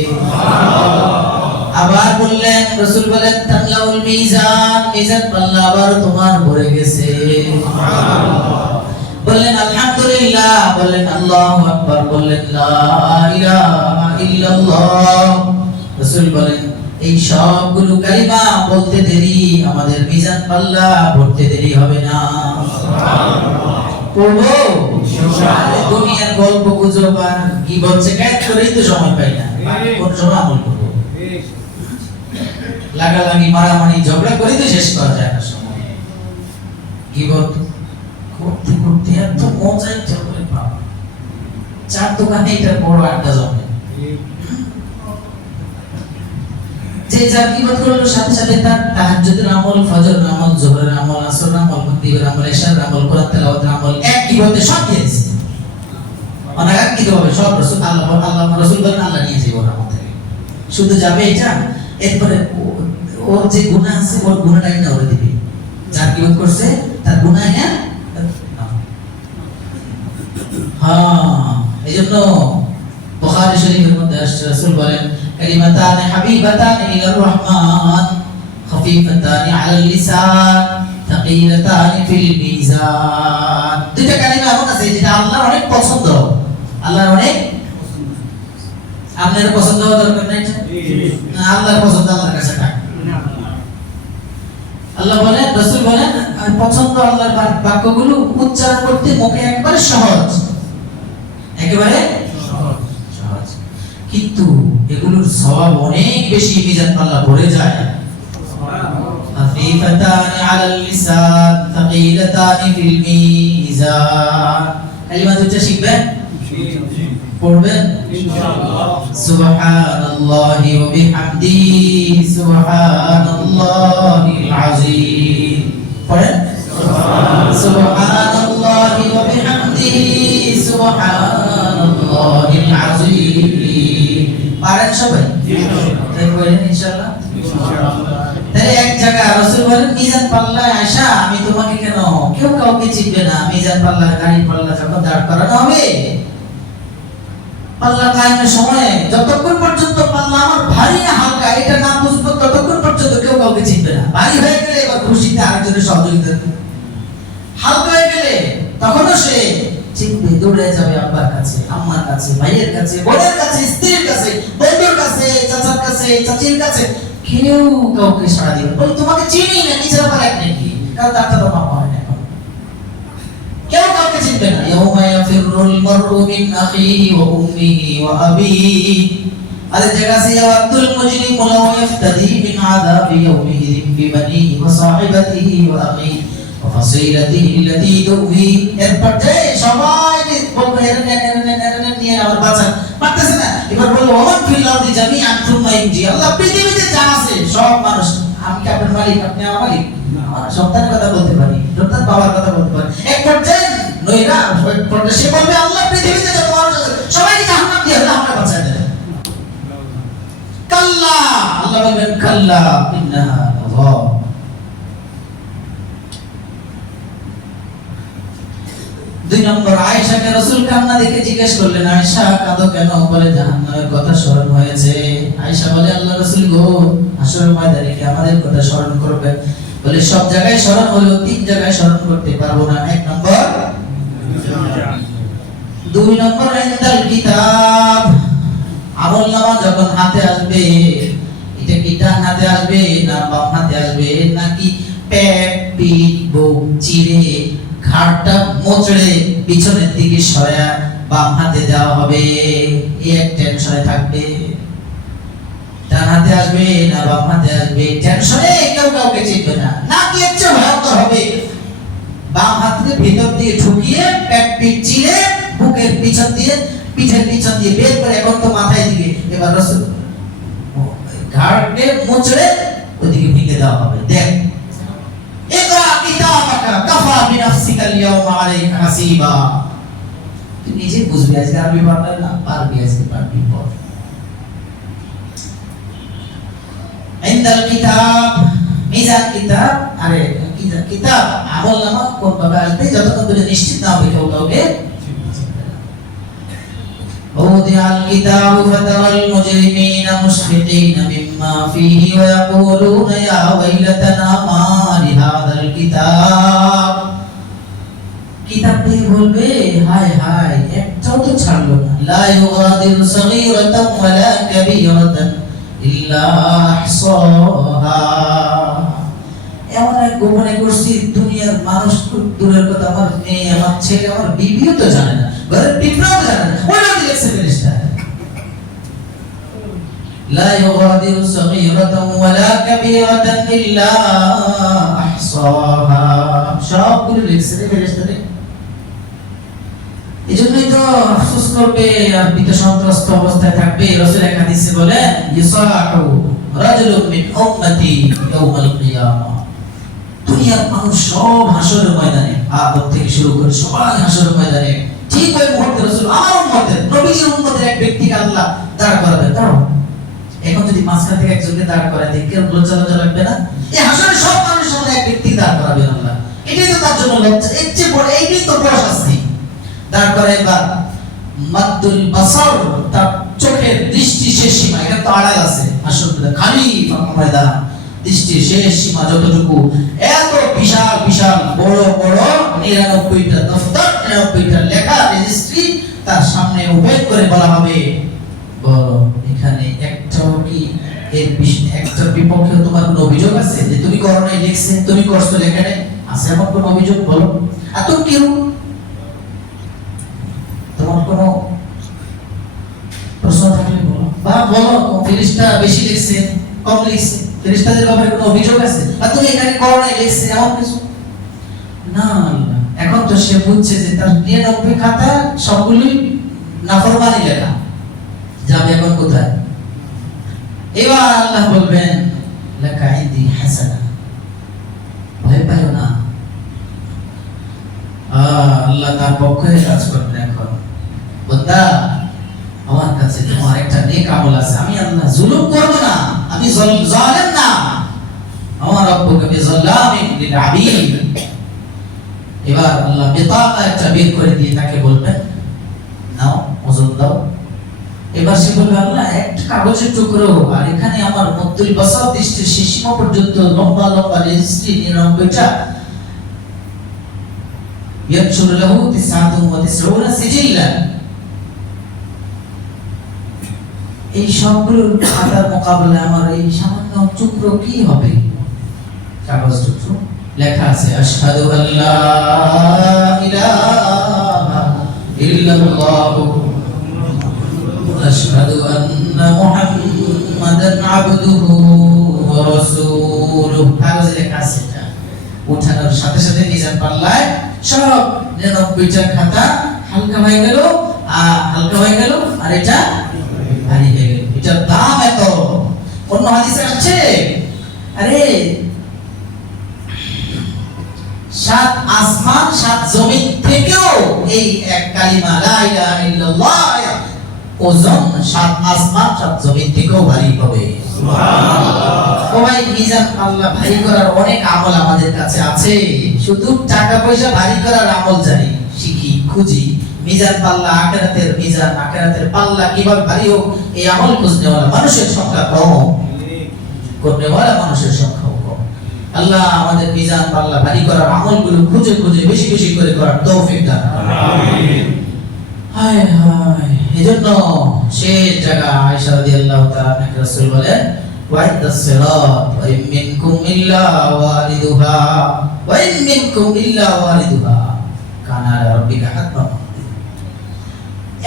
সুবহানাল্লাহ। আবার বললেন, রাসূল বলেন তামলাউল মিজান, মিজান পাল্লা আবার তোমার ভরে গেছে। সুবহানাল্লাহ। বললেন আলহামদুলিল্লাহ, বললেন আল্লাহু আকবার, বললেন লা ইলাহা ইল্লাল্লাহ। রাসূল বলেন এই সবগুলো কালিমা বলতে দেরি আমাদের মিজান পাল্লা ভরতে দেরি হবে না। সুবহানাল্লাহ। পড়বো ইনশাআল্লাহ। দুনিয়ার গল্প গুজব আর কি বলছে কাজ করেই তো সময় পাই না, কোন সময় আমল করব? লাগালাগি মারামারি ঝগড়া করে তো শেষ করা যায় না সময়। কি বলতো করতে করতে এত মজাই চলে বাবা, চার দোকানে এটা বড় আড্ডা জমে। যে যার কিবত করলো সাথে সাথে তার তাহাজ্জুদের আমল, ফজরের আমল, যোহরের আমল, আসরের আমল, মাগরিবের আমল, ইশার আমল, কোরআন তেলাওয়াতের আমল এক কিবতে সব দিয়েছে। মানে এক কিভাবে সব রাসূল আল্লাহ রাসূল বলেন আল্লাহ নিয়ে যাবে ওর আমল থেকে। শুধু যাবে এটা, এরপরে ওর যে গুনাহ আছে ওর গুনাহটাই না ওরে দিবে। যার কিবত করছে তার গুনাহ না। হ্যাঁ, এইজন্য বুখারী শরীফের মধ্যে আসছে, রাসূল বলেন কালিমাতান হাবিবাতান ইলার রহমান খফিফাতান আলাল লিসান থাকিলাতান ফিল মিজান। দুইটা কালিমা এমন আছে যেটা আল্লাহর অনেক পছন্দ, আল্লাহর অনেক। আপনার পছন্দ হওয়া দরকার নাই, না আল্লাহর পছন্দ আল্লাহর কাছে থাকে। আল্লাহ বলেন, রাসূল বলেন পছন্দ আল্লাহর বাক্যগুলো উচ্চারণ করতে মুখে একবারে সহজ, একেবারে সহজ, কিন্তু এগুলোর সওয়াব অনেক বেশি মিজান পাল্লা ভরে যায়। খাফিফাতান আলাল লিসান থাকিলাতান ফিল মিজান। কালিমা দুটো শিখবেন, পড়বেন ইনশাআল্লাহ। সুবহানাল্লাহি ওয়া বিহামদিহি সুবহানাল্লাহিল আযীম। পড়েন সুবহানাল্লাহি ওয়া বিহামদিহি সুবহানাল্লাহিল আযীম। পারেন সবাই? তাই বলেন ইনশাআল্লাহ। তাহলে এক জায়গায় রাসূল বলেন মিজান পাল্লায় আয়সা আমি তোমাকে কেন, কেউ কাউকে চিনবে না। মিজান পাল্লা গাড়ি পাল্লা যখন দাঁড় করানো হবে, পাল্লা কায়েমের সময় যতক্ষণ পর্যন্ত পাল্লা আমার ভারী না হালকা এটা না বুঝবো ততক্ষণ পর্যন্ত কেউ কাউকে চিনবে না। ভারী হয়ে গেলে এবার খুশিতে আরেকজনের সহযোগিতা, হালকা হয়ে গেলে তখনও সে চিনবে, দৌড়ে যাবে আব্বার কাছে, আম্মার কাছে, ভাইয়ের কাছে, বোনের কাছে, স্ত্রীর কাছে, বন্ধুর কাছে, চাচার কাছে, চাচির কাছে, কেউ কাউকে সাড়া দিবে বলে তোমাকে চিনি না, নিজের আবার এক নাকি, কারণ তার তো বাবা হয় না, কেউ কাউকে চিনবে না। ইয়াউমা ইয়াফিরুল মারউ মিন আখিহি ওয়া উম্মিহি ওয়া আবিহি। আরে জায়গা সে ইয়াওয়াদুল মুজরিমু লাউ ইফতাদি মিন আযাবি ইয়াউমিহিন বিবানিহি ওয়া সাহিবাতিহি ওয়া আখিহি ওয়া ফাসিলাতিহি আল্লাতী তুবি। এরপর যে সবাই বলবে এরনে নিয়ে আমার বাঁচান, পারতেছে না, এবার বলবো ওমান ফিল আরদি জামিআন সুম্মা ইনজি। আল্লাহ পৃথিবীতে যা আছে সব মানুষ আমি কি আপনার মালিক, আপনি আমার মালিক? আমার সন্তানের কথা বলতে পারি, সন্তান বাবার কথা বলতে পারি। এক পর্যায়ে নইরা পর্যায়ে সে বলবে আল্লাহ পৃথিবীতে যত মানুষ আছে সবাইকে জাহান্নাম দিয়ে হলে আমরা বাঁচায় দেন। কাল্লা, আল্লাহ বলবেন কাল্লা ইন্নাহা লাযা। দুই নম্বর, আয়েশাকে রাসূল কান্না দেখে জিজ্ঞেস করলেন, আয়েশা কাঁদো কেন? বলে জাহান্নামের কথা স্মরণ হয়েছে। আয়েশা বলে, আল্লাহ রাসূল গো, হাসরের ময়দানে কি আমাদের কথা স্মরণ করবে? বলে সব জায়গায় স্মরণ হলেও তিন জায়গায় স্মরণ করতে পারবো না। এক নম্বর, দুই নম্বর ইনদাল কিতাব, আমলনামা যখন হাতে আসবে, এটা কি ডান হাতে আসবে না বাম হাতে আসবে, নাকি পেট পিঠ বুক চিরে ঘাড়টা মোচড়ে পিছনের দিকে সরায়া বাম হাতে দেওয়া হবে, এই এক টেনশনে থাকবে। ডান হাতে আসবে না বাম হাতে আসবে, টেনশনে কেউ কাউকে চিনবে না। নাকি এর চেয়ে ভয়ঙ্কর হবে, বাম হাতকে ভিতর দিয়ে ঢুকিয়ে পেট পিঠ চিরে বুকের পিছন দিয়ে পিঠের পিছন দিয়ে বের করে এখন তো মাথায় দিকে, এবার রাসূল ঘাড়কে মোচড়ে ওদিকে ভেঙে দেওয়া হবে। দেখ, ইকরা কিতাবাকা কাফা বিনাফসিকা আল-ইয়াওমা আলাইকা হাসিবা। তুই নিজে বুঝবি, আজকে আরবি পারলে না পারবি, আজকে পারবি পর। ইনদাল কিতাব, মিজান কিতাব, আরে কিতাব আমলনামা কোন ভাবে আসবে যতক্ষণ পর্যন্ত নিশ্চিত না হবে কেউ কাউকে। ووضع الكتاب فترى المجرمين مشفقين مما فيه ويقولون يا ويلتنا ما لهذا الكتاب। কিতাব দিয়ে বলবে, হায় হায়, একটাও তো ছাড়লো না। লা ইউগাদিরু সগীরাতান ওয়ালা কাবীরাতান ইল্লা আহসাহা। এমন এক গোপনে করছি, দুনিয়ার মানুষ দূরের কথা, আমার মেয়ে, আমার ছেলে, আমার বিবিও তো জানে না, ঘরের পিঁপড়াও জানে না। ওই লোক লিখছে ফেরেশতা, লা ইউগাদিরু সগীরাতান ওয়ালা কাবীরাতান ইল্লা আহসাহা। সবগুলো লিখছে ফেরেশতা। এজন্যই তো আফসোস করবে আর ভীত সন্ত্রস্ত অবস্থায় থাকবে। রাসূল এক হাদিসে বলেন, ইসাহু রাজুলুম মিন উম্মতি ইয়াউমাল কিয়ামা। দুনিয়ার মানুষ সব হাসরের ময়দানে, আদম থেকে শুরু করে সবাই হাসরের ময়দানে। ঠিক ওই মুহূর্তে রাসূল আমার উম্মতের, নবীজির উম্মতের এক ব্যক্তিকে আল্লাহ দাঁড় করাবেন। দাঁড়াও, এখন যদি মাঝখান থেকে একজনকে দাঁড় করায় দেয়, কেউ লজ্জা লজ্জা লাগবে না? এই হাসরের সব মানুষের সামনে এক ব্যক্তিকে দাঁড় করাবেন আল্লাহ, এটাই তো তার জন্য লজ্জা। এর চেয়ে বড়, এইটাই তো বড় শাস্তি। দাঁড় করায় বা মাদ্দুল বাসার, তার চোখের দৃষ্টি শেষ সীমা, এখানে তো আড়াল আছে হাসরের খালি ফাঁকা ময়দান, দৃষ্টির শেষ সীমা যতটুকু, এত বিশাল বিশাল বড় বড় 99টা দফতর, 99টা লেখা রেজিস্ট্রি তার সামনে ওপেন করে বলা হবে, বলো এখানে একটাও কি এর একটা বিপক্ষে তোমার কোনো অভিযোগ আছে যে তুমি করো নাই লিখছে, তুমি করছো লেখা নাই, আছে এমন কোনো অভিযোগ? বলো। আর তুমি কেউ তোমার কোনো প্রশ্ন থাকলে বলো, বা বলো ফেরেশতা বেশি লিখছে কম লিখছে, ফেরেশতাদের ব্যাপারে কোনো অভিযোগ আছে, আর তুমি এখানে করো নাই লিখছে এমন কিছু না। এখন তো সে বুঝছে যে তার 99 খাতা সবগুলোই নাফরমানি লেখা, যাবে এখন কোথায়? এবার আল্লাহ বলবেন, লাকা ইনদি হাসানা, ভয় পাও না, আল্লাহ তার পক্ষে কাজ করবেন। এখন বান্দা, আমার কাছে তোমার একটা নেক আমল আছে, আমি আল্লাহ জুলুম করব না, আমি জালেম না, আমার রব্বুকে বিযাল্লামিন লিল আবিদ। এবার আল্লাহ বিতাকা একটা বের করে দিয়ে তাকে বলবেন, নাও ওজন দাও। এবার সে বলবে, আল্লাহ একটা কাগজের টুকরো, আর এখানে আমার মদ্দুল বাসার দৃষ্টির সীমা পর্যন্ত লম্বা লম্বা রেজিস্ট্রি 99টা, ইয়ানশুরু লাহু 99 সিজিল্লা। এই সবগুলো খাতার মোকাবেলায় আমার এই সামান্য টুকরো কি হবে? কাগজ টুকরো লেখা আছে, আশহাদু আল্লা ইলাহা ইল্লাল্লাহু আশহাদু আন্না মুহাম্মাদান আবদুহু ওয়া রাসূলুহু। কাগজে লেখা আছে, এটা উঠানোর সাথে সাথে মিজান পাল্লায় সব 99টা খাতা হালকা হয়ে গেল, আর এটা ভারী হয়ে গেল। এটার দাম এত। অন্য হাদিসে আসছে আরে 7 আসমান 7 জমিন থেকেও এই এক কালিমা লা ইলাহা ইল্লাল্লাহ ওজন 7 আসমান 7 জমিন থেকেও ভারী হবে। সুবহানাল্লাহ। ও ভাই, মিজান আল্লাহ ভারী করার অনেক আমল আমাদের কাছে আছে, শুধু টাকা পয়সা ভারী করার আমল জানি, শিখি, খুঁজি। মিজান পাল্লা, আখিরাতের মিজান, আখিরাতের পাল্লা কিভাবে ভারী হোক, এই আমল খুঁজনেওয়ালা মানুষের সংখ্যা কম, করনেওয়ালা মানুষের সংখ্যা কম। আল্লাহ আমাদের মিজান পাল্লা ভারী করার আমলগুলো খুঁজে খুঁজে বেশি বেশি করে করার তৌফিক দান করুন। আমিন। হায় হায়, এজন্য শেষ জায়গা আয়েশা রাদিয়াল্লাহু তাআলা আনহা রাসূল বলেন, ওয়া ইদাস সিরাত ওয়া ইন মিনকুম ইল্লা ওয়ারিদুহা ওয়া ইন মিনকুম ইল্লা ওয়ারিদুহা কানা আলা রাব্বিকা হাতমান।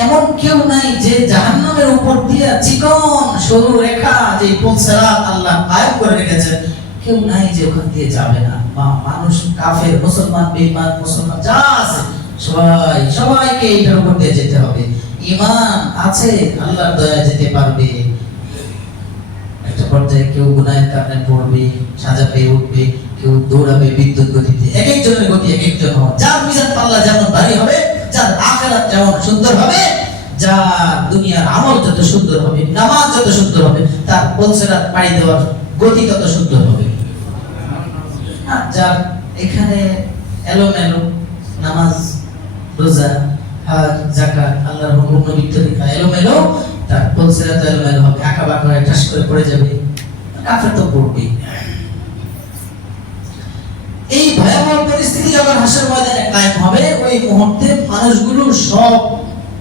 এমন কেউ নাই যে জাহান্নামের উপর দিয়ে চিকন সরু রেখা যে সিরাত আল্লাহ কায়েম করে রেখেছেন, কেউ নাই যে ওখান দিয়ে যাবে না। মানুষ, কাফের, মুসলমান, বেঈমান, মুসলমান যা আছে সবাইকে এটার উপর দিয়ে যেতে হবে। ঈমান আছে, আল্লাহর দয়া যেতে পারবে। একটা পর্যায়ে কেউ গুনাহের কারণে পড়বে, সাজা পেয়ে উঠবে, কেউ দৌড়াবে বিদ্যুৎ গতিতে। এক একজনের গতি এক একজন হয়। যার মিজান পাল্লা যেমন ভারী হবে, যার আখিরাত যেমন সুন্দর হবে, যার দুনিয়ার আমল যত সুন্দর হবে, নামাজ যত সুন্দর হবে, তার পলসেরাত পাড়ি দেওয়ার গতি তত সুন্দর হবে। আর যার এখানে এলোমেলো নামাজ, রোজা, হজ, যাকাত, আল্লাহর হুকুম, নবীর তরিকা এলোমেলো, তার পলসেরাত এলোমেলো হবে, আঁকা বাঁকা হয়ে ঠাস করে পড়ে যাবে। কাফের তো পড়বে। এই ভয়াবহ পরিস্থিতি যখন হাসর ময়দানে কায়েম হবে, ওই মুহূর্তে মানুষগুলো সব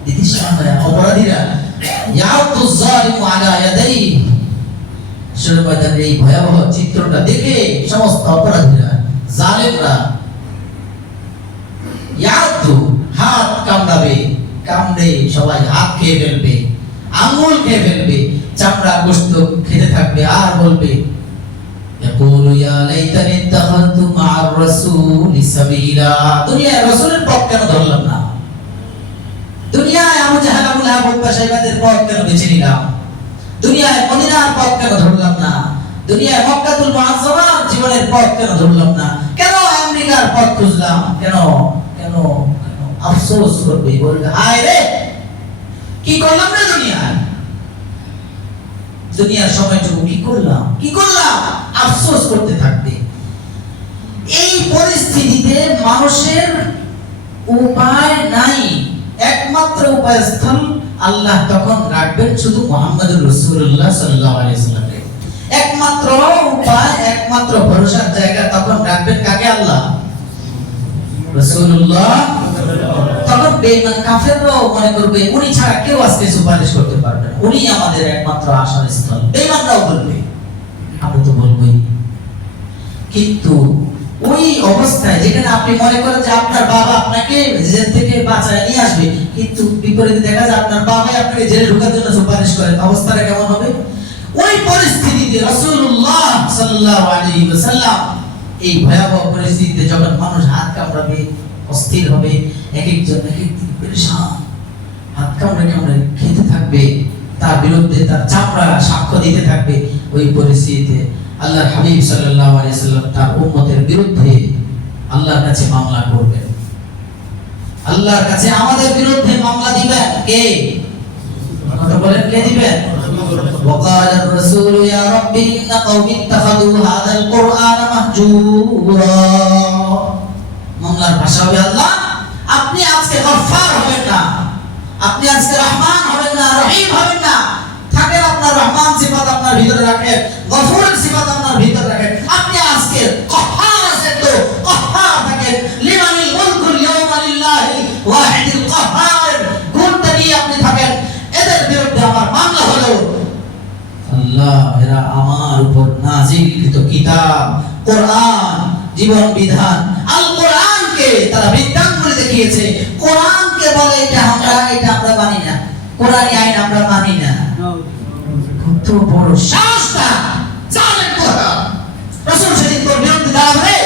বিদিশান হয়ে, অপরাধীরা ইয়াউতু যালিমু আলা ইয়াদাই, হাসর ময়দানের এই ভয়াবহ চিত্রটা দেখে সমস্ত অপরাধীরা, জালেমরা ইয়াউতু, হাত কামড়াবে, কামড়ে সবাই হাত খেয়ে ফেলবে, আঙ্গুল খেয়ে ফেলবে, চামড়া গোশত খেতে থাকবে, আর বলবে ইয়াকুলু ইয়া লাইতানি ইত্তাখাযতু মা'আর রাসূলি সাবিলা। দুনিয়ায় রাসূলের পথ কেন ধরলাম না? দুনিয়ায় আবু জাহেল, আবু লাহাব, উতবা, শাইবাদের পথ কেন বেছে নিলাম? দুনিয়ায় মদিনার পথ কেন ধরলাম না? দুনিয়ায় মক্কাতুল মুআজ্জামার জীবনের পথ কেন ধরলাম না? কেন আমেরিকার পথ খুঁজলাম? কেন কেন আফসোস করবে, বলবে হায় রে কি করলাম রে দুনিয়ায়, দুনিয়ার সময়টুকু কি করলাম, আফসোস করতে থাকবে। এই পরিস্থিতিতে মানুষের উপায় নাই, একমাত্র উপায়স্থল আল্লাহ তখন রাখবেন শুধু মুহাম্মদুর রাসূলুল্লাহ সাল্লাল্লাহু আলাইহি ওয়াসাল্লামকে। একমাত্র উপায়, একমাত্র ভরসার জায়গা তখন রাখবেন কাকে? আল্লাহ, রাসূলুল্লাহ। তখন বেঈমান কাফেররাও মনে করবে উনি ছাড়া কেউ আজকে সুপারিশ করতে পারবে না, উনি আমাদের একমাত্র আশার স্থল। বেঈমানরাও বলবে, আমি তো বলবোই। কিন্তু ওই অবস্থায় যেখানে আপনি মনে করেন যে আপনার বাবা আপনাকে জেল থেকে বাঁচায় নিয়ে আসবে, কিন্তু বিপরীতে দেখা যায় আপনার বাবাই আপনাকে জেলে ঢোকার জন্য সুপারিশ করেন, অবস্থাটা কেমন হবে? ওই পরিস্থিতিতে রাসূলুল্লাহ সাল্লাল্লাহু আলাইহি ওয়াসাল্লাম, এই ভয়াবহ পরিস্থিতিতে যখন মানুষ হাত কামড়াবে, অস্থির হবে, এক একজন এক একদিন পেরেশান, হাত কামড়ে খেতে থাকবে, তার বিরুদ্ধে তার চামড়া সাক্ষ্য দিতে থাকবে, ওই পরিস্থিতিতে আল্লাহর হাবিব সাল্লাল্লাহু আলাইহি ওয়াসাল্লাম তার উম্মতের বিরুদ্ধে আল্লাহর কাছে মামলা করবেন। আল্লাহর কাছে আমাদের বিরুদ্ধে মামলা দিবেন কে? কথা বলেন, কে দিবেন? وقال الرسول يا رب إن قومي اتخذوا هذا القرآن مهجورا। মামলার ভাষা হবে, আল্লাহ আপনি আজকে গফফার হবেন না, আপনি আজকে রহমান হবেন না, রহিম হবেন না। থাকেন আপনার রহমান সিফাত আপনার ভিতরে রাখেন, গফুরের সিফাত আপনার ভিতরে রাখেন। আপনি আজকে কহ্হার আছেন, তো কহ্হার থাকেন। লিমানিল মুলকুল ইয়াওমা লিল্লাহি ওয়াহিদিল কহ্হার গুণটা নিয়ে আপনি থাকেন। এদের বিরুদ্ধে আমার মামলা হলো, আল্লাহ এরা আমার উপর নাযিলকৃত কিতাব কোরআন, জীবন বিধান আল কোরআনকে তারা বৃত্তাঙ্গুলি দেখিয়েছে। কোরআনকে বলে এটা আমরা মানি না, কোরআনী আইন আমরা মানি না। কত বড় সাহসটা, জানেন কথা রাসূল সেদিন তোর বিরুদ্ধে দাঁড়াবে,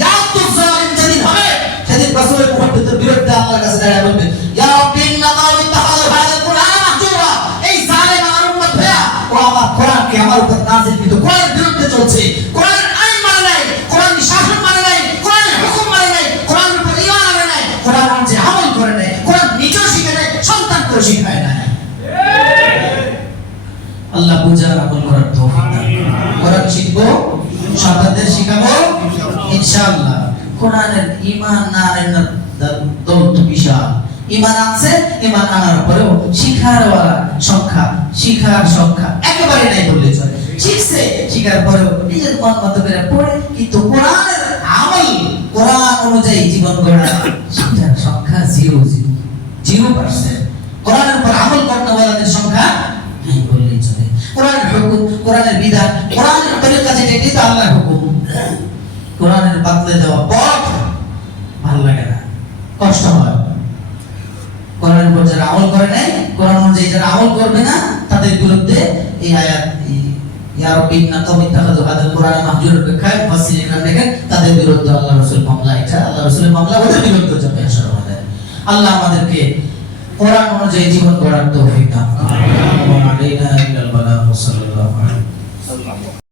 ইয়াউতু যালিম যেদিন হবে, সেদিন রাসূলের মুখে তোর বিরুদ্ধে আল্লাহর কাছে দাঁড়ায় বলবে, ইয়া রাব্বি ইন্না কওমি ইত্তাখাযু হাযাল কুরআনা মাহজুরা। এই জালেম আমার উম্মত ভাইয়া, ও আমার কোরআনকে, আমার উপর নাযিলকৃত কোরআন শিখায় না। আল্লাহ বুঝার আমল করার তৌফিক দান করুন। কোরআন শিখবো, সন্তানদের শিখাবো ইনশাআল্লাহ। কোরআনের ঈমান না আনার দৌলত বিশাল। ঈমান আছে, ঈমান আনার পরেও শিখার সংখ্যা একেবারে নাই বললে চলে। শিখছে, শিখার পরেও নিজের মন মতো করে পড়ে, কিন্তু কোরআনের আমল, কোরআন অনুযায়ী জীবন গড়া, সেটার সংখ্যা 0%। কোরআনের উপর আমল করতে ওয়ালাদের সংখ্যা নাই বললেই চলে। কোরআনের হুকুম, কোরআনের বিধান, কোরআনের তরিকা যেটা তো আল্লাহর হুকুম। কোরআনের বাতলে দেওয়া পথ ভালো লাগে না, কষ্ট হয়। কোরআনের উপর যারা আমল করে নাই, কোরআন অনুযায়ী যারা আমল করবে না, তাদের বিরুদ্ধে এই আয়াত ইয়া রাব্বি ইন্না কওমি ইত্তাখাযু হাযাল কুরআনা মাহজুরান বিখায় মুফাসসিরিন দেখেন তাদের বিরুদ্ধে আল্লাহ রাসূল মামলা, এটা আল্লাহ রাসূলের মামলা, ওদের বিরুদ্ধে যাবে ইনশাআল্লাহ। আল্লাহ আমাদেরকে কোরআন অনুযায়ী জীবন গড়ার তৌফিক দান করুন। আলাইনা ইল্লাল বালাগ ওয়া সাল্লাল্লাহু আলাইহি